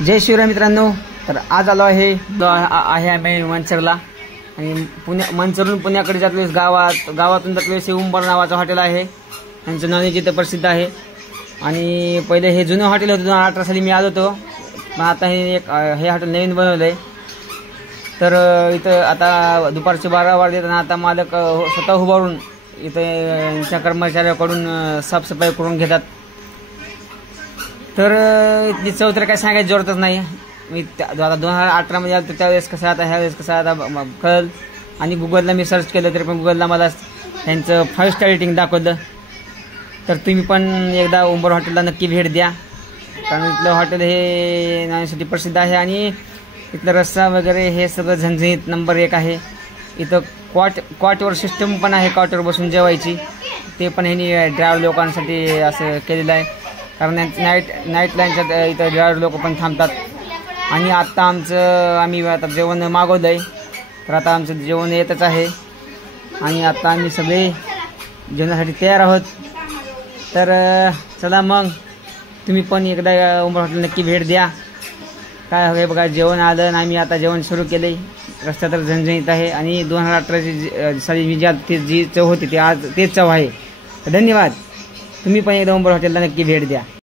जय शिवराय मित्रांनो। तर आज आलो आहे आम्ही मनसरला आणि मनसरहून पुण्याकडे जातलो गावातून जातलो उंबर नावाचं हॉटेल आहे। त्यांचं नॉनव्हेज इथं प्रसिद्ध आहे आणि पहिले हे जुनं हॉटेल होतं 2018 साली मी आलो होतो, पण आता हे हॉटेल नवीन बनवलंय। तर इथं आता दुपारचे 12 वाजले आणि आता मालक स्वतः उभारून इथे त्यांच्या कर्मचाऱ्याकडून साफसफाई करून घेतात। तर इथली चव तर काय सांगायची जरूरतच नाही। मी आता 2018 मध्ये आलो त्यावेळेस कसं, आता ह्यावेळेस कसं आता कळलं। आणि गुगलला मी सर्च केलं तरी पण गुगलला मला त्यांचं 5 स्टार रेटिंग दाखवलं। तर तुम्ही पण एकदा उंबर हॉटेलला नक्की भेट द्या, कारण इथलं हॉटेल हे नाण्यासाठी प्रसिद्ध आहे आणि इथलं रस्सा वगैरे हे सगळं झणझणीत नंबर 1 आहे। इथं क्वाटवर सिस्टम पण आहे, क्वाटवर बसून जेवायची, ते पण ह्यांनी ड्रायव्हर लोकांसाठी असं केलेलं आहे, कारण नाईट लाईनच्या इथं ड्रायव्हर लोक पण थांबतात। आणि आत्ता आम्ही आता जेवण मागवलं आहे, तर आता आमचं जेवण येतच आहे आणि आता आम्ही सगळे जेवणासाठी तयार आहोत। तर चला मग तुम्ही पण एकदा उंबर हॉटेल नक्की भेट द्या। काय हवे बघा, जेवण आलं आणि आम्ही आता जेवण सुरू केले। रस्ता तर झणझणीत आहे आणि 2018 साली जी चव होती ती आज तेच चव आहे। धन्यवाद। तुम्ही पण एकदा उंबर हॉटेलला नक्की भेट द्या।